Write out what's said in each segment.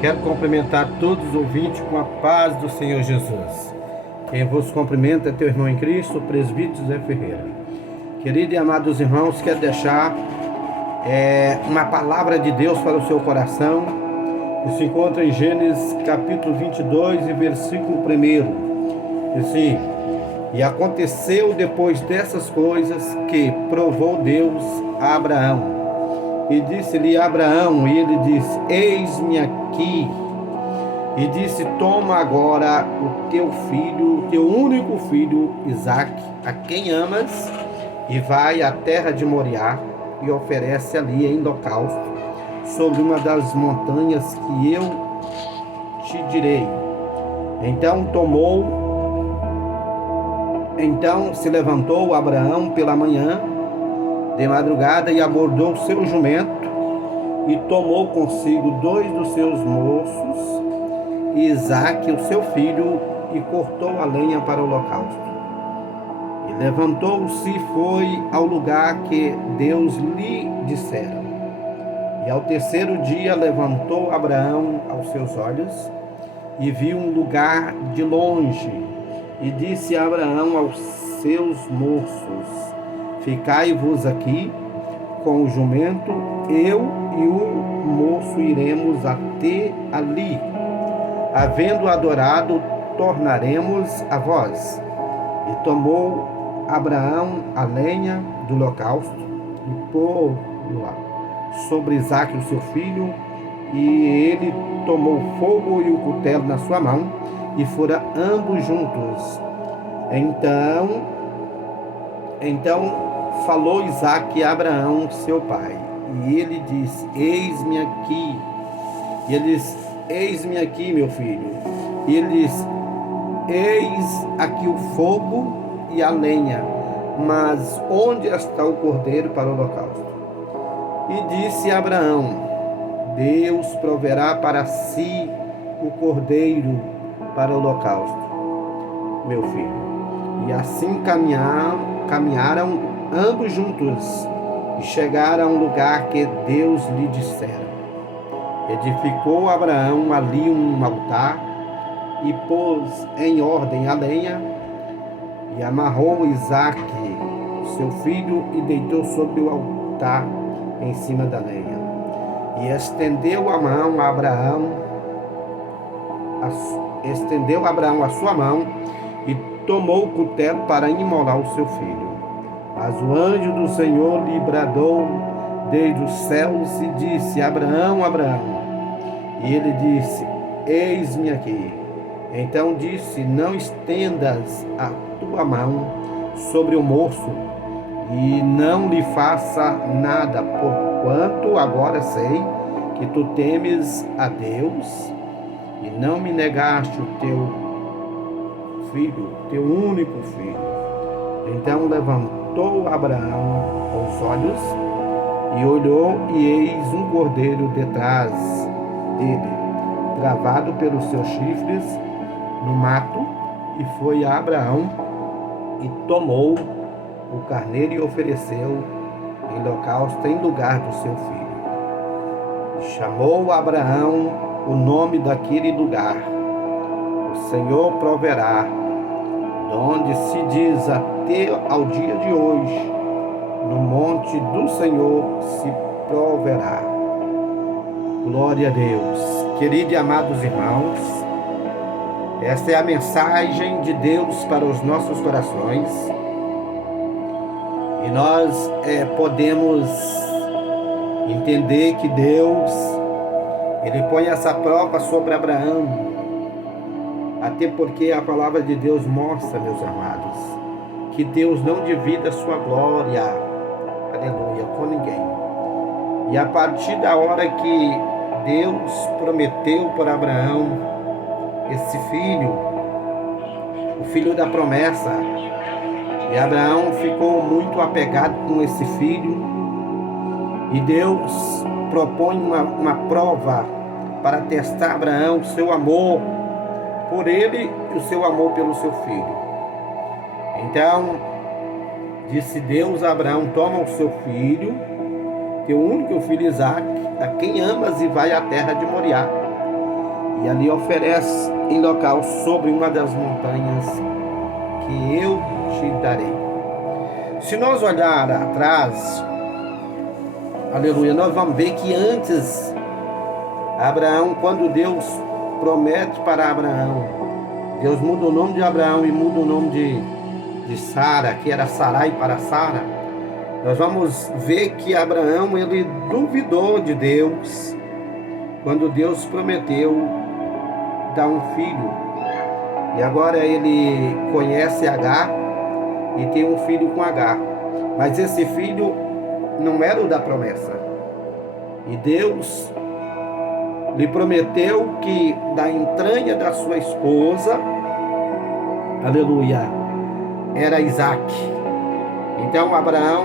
Quero cumprimentar todos os ouvintes com a paz do Senhor Jesus. Quem vos cumprimenta é teu irmão em Cristo, o presbítero Zé Ferreira. Querido e amados irmãos, quero deixar uma palavra de Deus para o seu coração, que se encontra em Gênesis capítulo 22 e versículo 1. Assim, e aconteceu depois dessas coisas que provou Deus a Abraão. E disse-lhe Abraão, e ele disse: Eis-me aqui. E disse: Toma agora o teu filho, o teu único filho, Isaque, a quem amas, e vai à terra de Moriá, e oferece ali em holocausto, sobre uma das montanhas que eu te direi. Então se levantou Abraão pela manhã, de madrugada, e abordou o seu jumento, e tomou consigo 2 dos seus moços, e Isaque, o seu filho, e cortou a lenha para o holocausto. E levantou-se e foi ao lugar que Deus lhe dissera. E ao terceiro dia levantou Abraão aos seus olhos, e viu um lugar de longe, e disse Abraão aos seus moços: Ficai-vos aqui com o jumento, eu e o moço iremos até ali. Havendo adorado, tornaremos a vós. E tomou Abraão a lenha do holocausto e pôs-la sobre Isaque, o seu filho, e ele tomou o fogo e o cutelo na sua mão, e foram ambos juntos. Então falou Isaque a Abraão, seu pai, e ele disse: Eis-me aqui. E ele disse: Eis-me aqui, meu filho. E ele disse: Eis aqui o fogo e a lenha, mas onde está o cordeiro para o holocausto? E disse Abraão: Deus proverá para si o cordeiro para o holocausto, meu filho. E assim caminharam ambos juntos, e chegaram a um lugar que Deus lhe dissera. Edificou Abraão ali um altar, e pôs em ordem a lenha, e amarrou Isaque, seu filho, e deitou sobre o altar em cima da lenha. E estendeu Abraão a sua mão, e tomou o cutelo para imolar o seu filho. Mas o anjo do Senhor lhe bradou desde os céus e disse: Abraão, Abraão. E ele disse: Eis-me aqui. Então disse: Não estendas a tua mão sobre o moço, e não lhe faça nada, porquanto agora sei que tu temes a Deus, e não me negaste o teu filho, teu único filho. Então levantou Abraão os olhos e olhou, e eis um cordeiro detrás dele, travado pelos seus chifres no mato. E foi a Abraão e tomou o carneiro e ofereceu em holocausto em lugar do seu filho. E chamou Abraão o nome daquele lugar: O Senhor proverá, onde se diz até ao dia de hoje: No monte do Senhor se proverá. Glória a Deus. Queridos e amados irmãos, esta é a mensagem de Deus para os nossos corações, e nós podemos entender que Deus, Ele põe essa prova sobre Abraão, até porque a palavra de Deus mostra, meus amados, que Deus não divide a sua glória, aleluia, com ninguém. E a partir da hora que Deus prometeu para Abraão esse filho, o filho da promessa, e Abraão ficou muito apegado com esse filho, e Deus propõe uma prova para testar Abraão, o seu amor por ele e o seu amor pelo seu filho. Então disse Deus a Abraão: toma o seu filho, teu único filho Isaque, a quem amas, e vai à terra de Moriá. E ali oferece em local sobre uma das montanhas que eu te darei. Se nós olhar atrás, aleluia, nós vamos ver que antes, Abraão, quando Deus promete para Abraão, Deus muda o nome de Abraão e muda o nome de Sara, que era Sarai para Sara. Nós vamos ver que Abraão, ele duvidou de Deus quando Deus prometeu dar um filho. E agora ele conhece Agar e tem um filho com Agar. Mas esse filho não era o da promessa. E Deus lhe prometeu que da entranha da sua esposa, aleluia, era Isaque. Então Abraão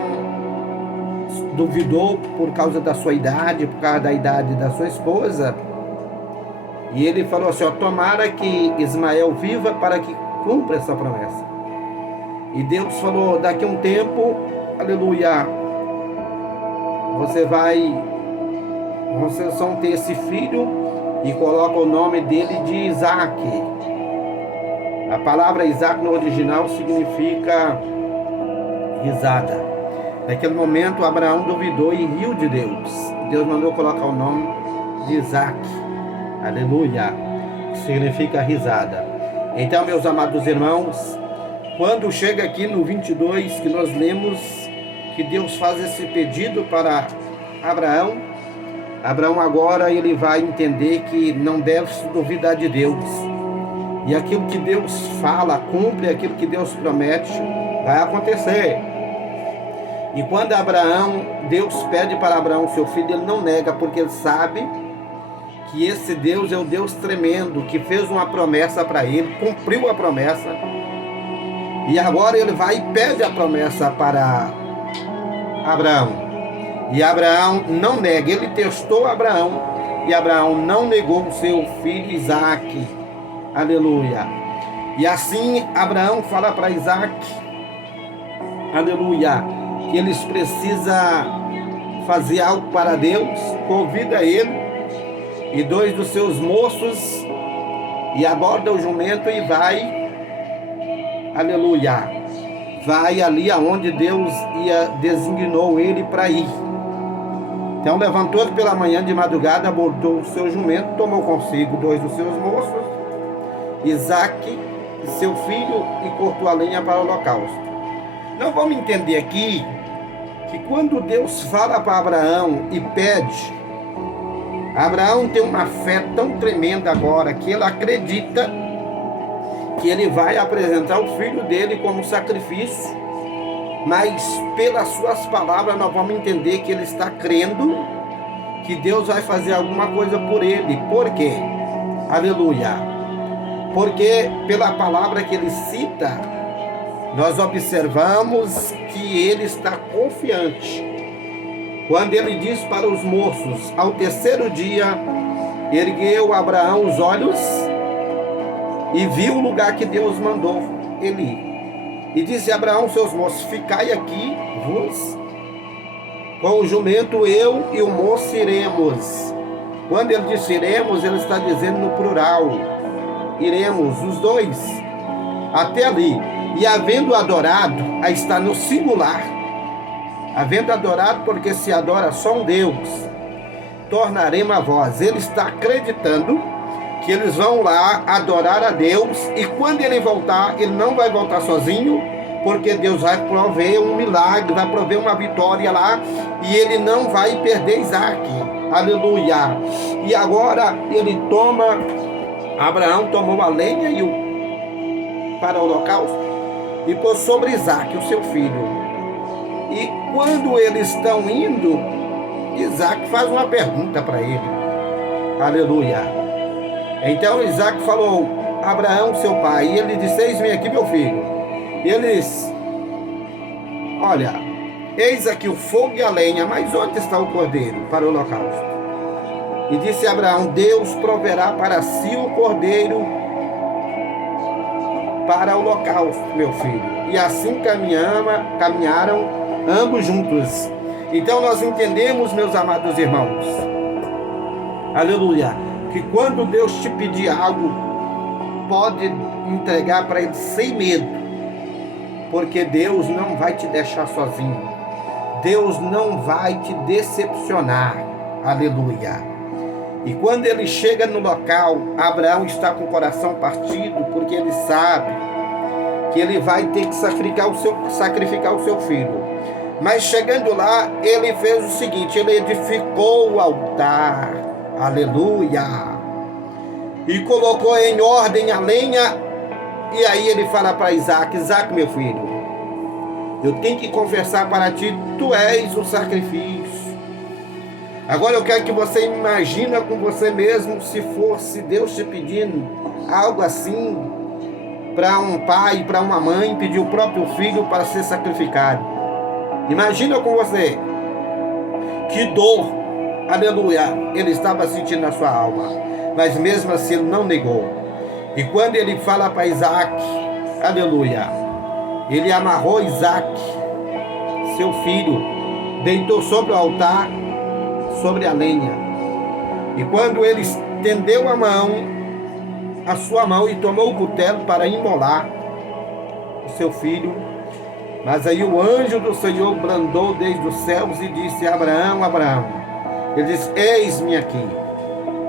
duvidou por causa da sua idade, por causa da idade da sua esposa. E ele falou assim, ó, tomara que Ismael viva para que cumpra essa promessa. E Deus falou, daqui a um tempo, aleluia, vocês vão ter esse filho, e coloca o nome dele de Isaque. A palavra Isaque no original significa risada. Naquele momento Abraão duvidou e riu de Deus. Deus mandou colocar o nome de Isaque, aleluia, que significa risada. Então, meus amados irmãos, quando chega aqui no 22, que nós lemos que Deus faz esse pedido para Abraão, Abraão agora ele vai entender que não deve se duvidar de Deus. E aquilo que Deus fala, cumpre, aquilo que Deus promete, vai acontecer. E quando Deus pede para Abraão seu filho, ele não nega, porque ele sabe que esse Deus é o Deus tremendo, que fez uma promessa para ele, cumpriu a promessa. E agora ele vai e pede a promessa para Abraão. E Abraão não nega, ele testou Abraão, e Abraão não negou o seu filho Isaque, aleluia. E assim Abraão fala para Isaque, aleluia, que eles precisam fazer algo para Deus, convida ele e 2 dos seus moços, e aborda o jumento e vai, aleluia, vai ali aonde Deus designou ele para ir. Então levantou-se pela manhã de madrugada, abordou o seu jumento, tomou consigo 2 dos seus moços, Isaque, seu filho, e cortou a lenha para o holocausto. Nós vamos entender aqui que quando Deus fala para Abraão e pede, Abraão tem uma fé tão tremenda agora que ele acredita que ele vai apresentar o filho dele como sacrifício. Mas pelas suas palavras nós vamos entender que ele está crendo que Deus vai fazer alguma coisa por ele. Por quê? Aleluia. Porque pela palavra que ele cita, nós observamos que ele está confiante. Quando ele diz para os moços, ao 3º dia, ergueu Abraão os olhos e viu o lugar que Deus mandou ele ir. E disse a Abraão, seus moços, ficai aqui, vos, com o jumento eu e o moço iremos. Quando ele disse iremos, ele está dizendo no plural, iremos, os 2, até ali. E havendo adorado, aí está no singular, havendo adorado, porque se adora só um Deus, tornaremos a vós. Ele está acreditando que eles vão lá adorar a Deus, e quando ele voltar, ele não vai voltar sozinho, porque Deus vai prover um milagre, vai prover uma vitória lá, e ele não vai perder Isaque, aleluia. E agora Abraão tomou a lenha para o holocausto, e pôs sobre Isaque, o seu filho. E quando eles estão indo, Isaque faz uma pergunta para ele, aleluia. Então Isaque falou, Abraão, seu pai, e ele disse, eis-me aqui, meu filho. Eles, olha, eis aqui o fogo e a lenha, mas onde está o cordeiro para o holocausto? E disse Abraão, Deus proverá para si o cordeiro para o holocausto, meu filho. E assim caminharam ambos juntos. Então nós entendemos, meus amados irmãos, aleluia, que quando Deus te pedir algo, pode entregar para Ele sem medo, porque Deus não vai te deixar sozinho, Deus não vai te decepcionar, aleluia. E quando ele chega no local, Abraão está com o coração partido, porque ele sabe que ele vai ter que sacrificar o seu filho. Mas chegando lá, ele fez o seguinte, ele edificou o altar, aleluia, e colocou em ordem a lenha, e aí ele fala para Isaac, Isaac, meu filho, eu tenho que confessar para ti, tu és o sacrifício. Agora eu quero que você imagine com você mesmo, se fosse Deus te pedindo algo assim, para um pai, para uma mãe, pedir o próprio filho para ser sacrificado. Imagina com você, que dor, aleluia, ele estava sentindo na sua alma, mas mesmo assim ele não negou. E quando ele fala para Isaac, aleluia, ele amarrou Isaac, seu filho, deitou sobre o altar, sobre a lenha. E quando ele estendeu a sua mão e tomou o cutelo para imolar o seu filho, mas aí o anjo do Senhor bradou desde os céus e disse, Abraão, Abraão. Ele disse, eis-me aqui.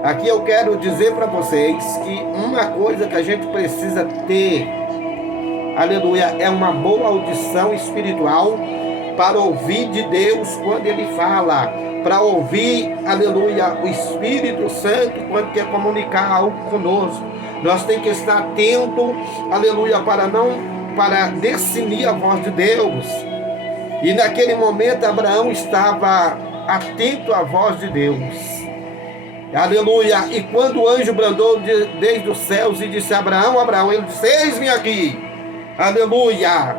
Aqui eu quero dizer para vocês que uma coisa que a gente precisa ter, aleluia, é uma boa audição espiritual para ouvir de Deus quando Ele fala, para ouvir, aleluia, o Espírito Santo quando quer comunicar algo conosco. Nós temos que estar atento, aleluia, para discernir a voz de Deus. E naquele momento Abraão estava atento à voz de Deus, aleluia. E quando o anjo bradou desde os céus e disse, Abraão, Abraão, ele disse, eis-me aqui, aleluia.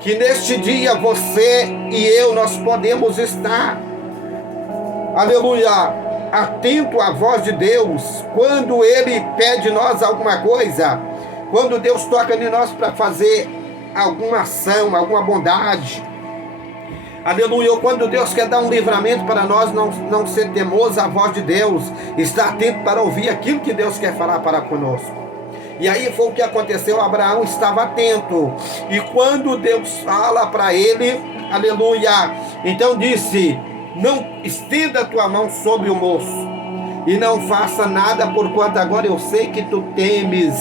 Que neste dia você e eu, nós podemos estar, aleluia, atento à voz de Deus, quando Ele pede de nós alguma coisa, quando Deus toca em nós para fazer alguma ação, alguma bondade, aleluia, quando Deus quer dar um livramento para nós, não ser temoso à voz de Deus, estar atento para ouvir aquilo que Deus quer falar para conosco. E aí foi o que aconteceu, Abraão estava atento, e quando Deus fala para ele, aleluia, então disse, não estenda a tua mão sobre o moço, e não faça nada, porquanto agora eu sei que tu temes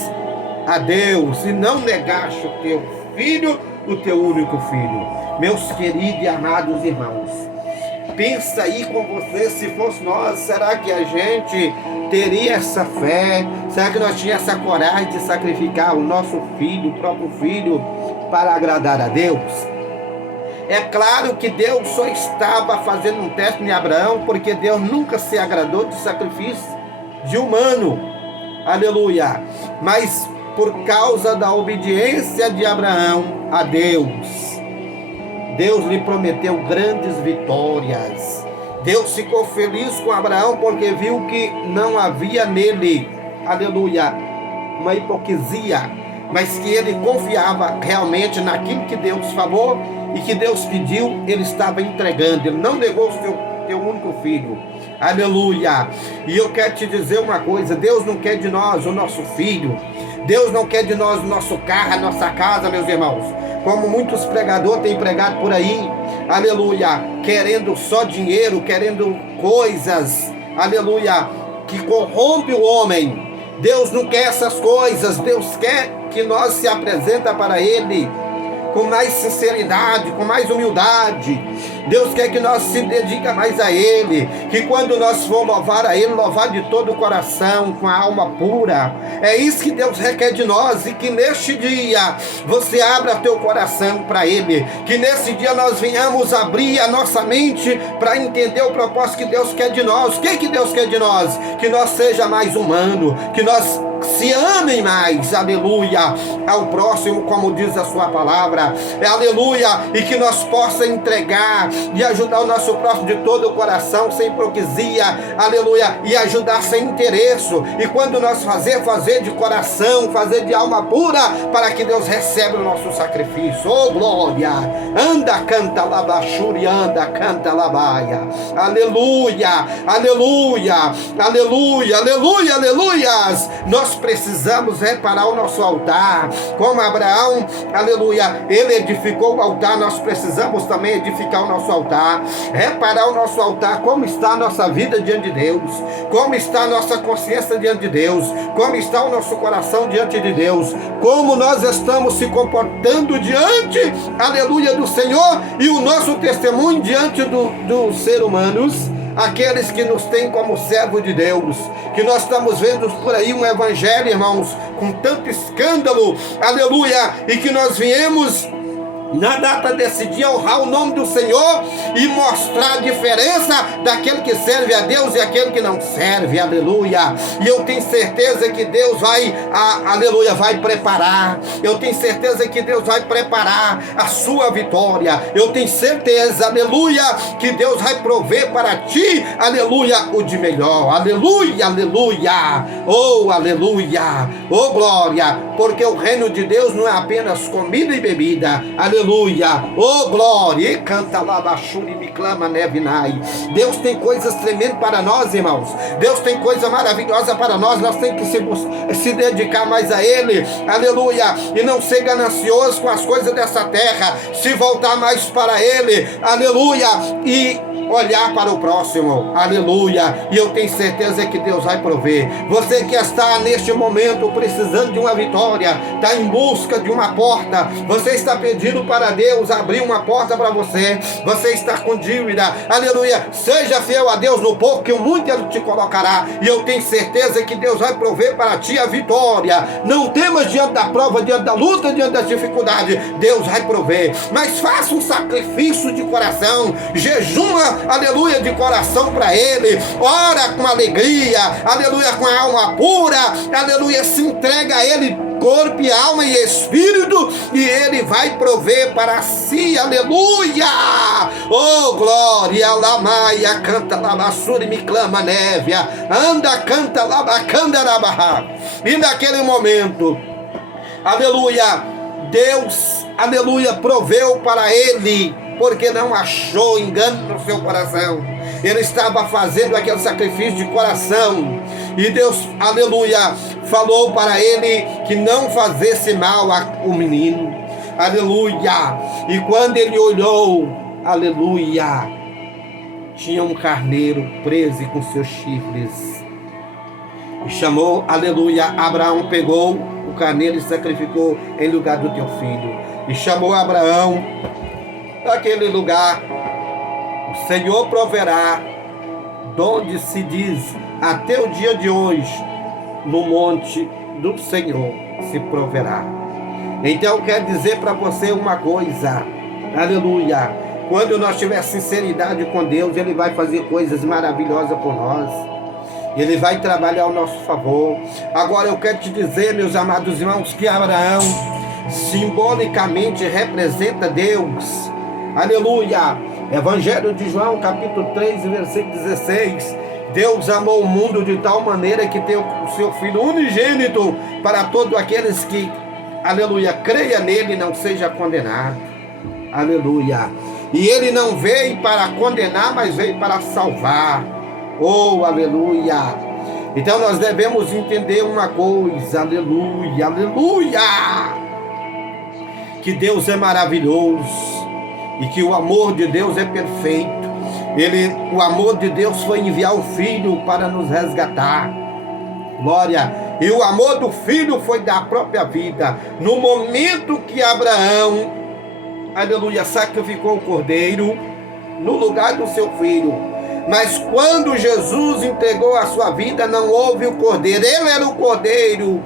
a Deus, e não negaste o teu filho, o teu único filho. Meus queridos e amados irmãos, pensa aí com você, se fosse nós, será que a gente teria essa fé? Será que nós tínhamos essa coragem de sacrificar o nosso filho, o próprio filho, para agradar a Deus? É claro que Deus só estava fazendo um teste em Abraão, porque Deus nunca se agradou de sacrifício de humano, aleluia, mas por causa da obediência de Abraão a Deus, Deus lhe prometeu grandes vitórias. Deus ficou feliz com Abraão porque viu que não havia nele, aleluia, uma hipocrisia, mas que ele confiava realmente naquilo que Deus falou e que Deus pediu, ele estava entregando, ele não negou o teu único filho, aleluia. E eu quero te dizer uma coisa, Deus não quer de nós o nosso filho, Deus não quer de nós o nosso carro, a nossa casa, meus irmãos, como muitos pregadores têm pregado por aí, aleluia, querendo só dinheiro, querendo coisas, aleluia, que corrompe o homem. Deus não quer essas coisas, Deus quer que nós se apresenta para Ele com mais sinceridade, com mais humildade. Deus quer que nós se dedica mais a Ele, que quando nós for louvar a Ele, louvar de todo o coração, com a alma pura. É isso que Deus requer de nós, e que neste dia você abra teu coração para Ele, que nesse dia nós venhamos abrir a nossa mente para entender o propósito que Deus quer de nós. O que Deus quer de nós? Que nós seja mais humano, que nós se amem mais, aleluia, ao próximo, como diz a sua palavra, aleluia, e que nós possamos entregar e ajudar o nosso próximo de todo o coração, sem hipocrisia, aleluia, e ajudar sem interesse, e quando nós fazer de coração, fazer de alma pura, para que Deus receba o nosso sacrifício. Oh glória, anda, canta, labachuri, anda, canta, labaia, aleluia, aleluia, aleluia, aleluia, aleluias. Nós precisamos reparar o nosso altar, como Abraão, aleluia, ele edificou o altar, nós precisamos também edificar o nosso altar, reparar o nosso altar, como está a nossa vida diante de Deus, como está a nossa consciência diante de Deus, como está o nosso coração diante de Deus, como nós estamos se comportando diante, aleluia, do Senhor, e o nosso testemunho diante dos seres humanos, aqueles que nos têm como servo de Deus, que nós estamos vendo por aí um evangelho, irmãos, com tanto escândalo, aleluia, e que nós viemos na data desse dia honrar o nome do Senhor e mostrar a diferença daquele que serve a Deus e aquele que não serve, aleluia. E eu tenho certeza que Deus vai, aleluia, vai preparar. Eu tenho certeza que Deus vai preparar a sua vitória. Eu tenho certeza, aleluia, que Deus vai prover para ti, aleluia, o de melhor, aleluia, aleluia, oh aleluia, oh glória, porque o reino de Deus não é apenas comida e bebida, aleluia. Aleluia, oh glória, e canta lá, baixuri, me clama, nevinai. Deus tem coisas tremendas para nós, irmãos. Deus tem coisa maravilhosa para nós. Nós temos que se dedicar mais a Ele, aleluia, e não ser ganancioso com as coisas dessa terra, se voltar mais para Ele, aleluia, e olhar para o próximo, aleluia, e eu tenho certeza que Deus vai prover. Você que está neste momento precisando de uma vitória, está em busca de uma porta, você está pedindo para Deus abrir uma porta para você, você está com dívida, aleluia, seja fiel a Deus no pouco, que o muito Ele te colocará, e eu tenho certeza que Deus vai prover para ti a vitória. Não temas diante da prova, diante da luta, diante das dificuldades, Deus vai prover, mas faça um sacrifício de coração, jejuma, aleluia, de coração para Ele, ora com alegria, aleluia, com a alma pura, aleluia, se entrega a Ele, corpo e alma e espírito, e Ele vai prover para si, aleluia, oh glória, lamaia, canta lamassuri, me clama névia, anda, canta labacanda rabarra, e naquele momento, aleluia, Deus, aleluia, proveu para ele, porque não achou engano no seu coração. Ele estava fazendo aquele sacrifício de coração, e Deus, aleluia, falou para ele que não fazesse mal ao menino, aleluia, e quando ele olhou, aleluia, tinha um carneiro preso com seus chifres, e chamou, aleluia, Abraão pegou o carneiro e sacrificou em lugar do teu filho, e chamou Abraão daquele lugar. O Senhor proverá, donde se diz até o dia de hoje, no monte do Senhor se proverá. Então eu quero dizer para você uma coisa, aleluia, quando nós tiver sinceridade com Deus, Ele vai fazer coisas maravilhosas por nós, Ele vai trabalhar ao nosso favor. Agora eu quero te dizer, meus amados irmãos, que Abraão simbolicamente representa Deus, aleluia. Evangelho de João, capítulo 3, versículo 16. Deus amou o mundo de tal maneira que deu o seu Filho unigênito para todos aqueles que, aleluia, creia nele e não seja condenado. Aleluia. E ele não veio para condenar, mas veio para salvar. Oh, aleluia. Então nós devemos entender uma coisa, aleluia, aleluia, que Deus é maravilhoso e que o amor de Deus é perfeito. O amor de Deus foi enviar o Filho para nos resgatar. Glória. E o amor do Filho foi dar a própria vida. No momento que Abraão, aleluia, sacrificou o cordeiro no lugar do seu filho. Mas quando Jesus entregou a sua vida, não houve o cordeiro. Ele era o cordeiro,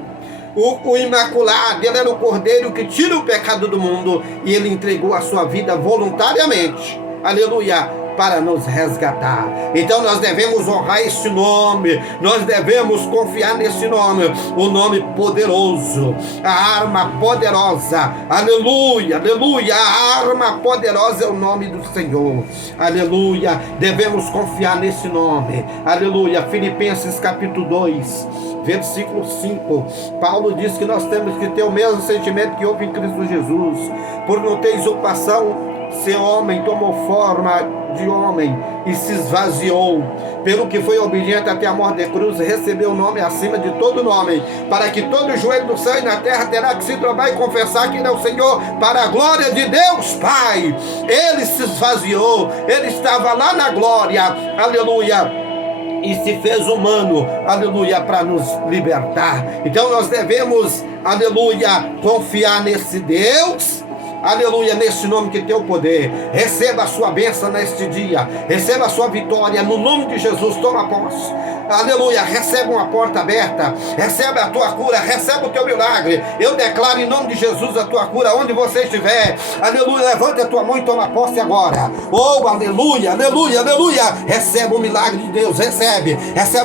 o imaculado, ele era o cordeiro que tira o pecado do mundo, e ele entregou a sua vida voluntariamente, aleluia, para nos resgatar. Então nós devemos honrar esse nome, nós devemos confiar nesse nome, o nome poderoso, a arma poderosa. Aleluia, aleluia. A arma poderosa é o nome do Senhor. Aleluia. Devemos confiar nesse nome. Aleluia. Filipenses capítulo 2, versículo 5. Paulo diz que nós temos que ter o mesmo sentimento que houve em Cristo Jesus. Por não ter usurpação, ser homem tomou forma de homem e se esvaziou, pelo que foi obediente até a morte de cruz, recebeu o nome acima de todo nome, para que todo joelho do céu e na terra terá que se dobrar e confessar que ele é o Senhor, para a glória de Deus Pai. Ele se esvaziou, ele estava lá na glória, aleluia, e se fez humano, aleluia, para nos libertar. Então nós devemos, aleluia, confiar nesse Deus, aleluia, nesse nome que tem o poder. Receba a sua bênção neste dia, receba a sua vitória no nome de Jesus. Toma posse, aleluia, receba uma porta aberta, recebe a tua cura, recebe o teu milagre. Eu declaro em nome de Jesus a tua cura onde você estiver, aleluia. Levante a tua mão e toma posse agora. Oh, aleluia, aleluia, aleluia. Recebe o milagre de Deus, recebe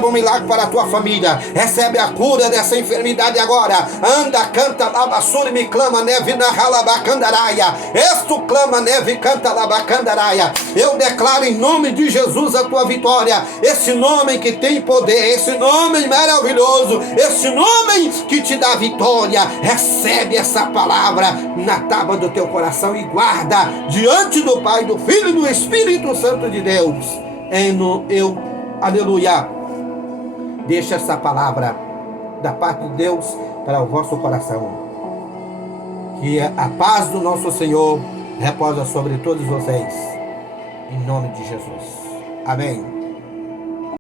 um milagre para a tua família, recebe a cura dessa enfermidade agora. Anda, canta, labassura, me clama, neve na ralabacandaraia. Esto clama, neve, canta, labacandaraia. Eu declaro em nome de Jesus a tua vitória. Esse nome que tem poder, esse nome maravilhoso, esse nome que te dá vitória. Recebe essa palavra na tábua do teu coração e guarda diante do Pai, do Filho e do Espírito Santo de Deus. Aleluia. Deixa essa palavra da parte de Deus para o vosso coração. Que a paz do nosso Senhor reposa sobre todos vocês, em nome de Jesus. Amém.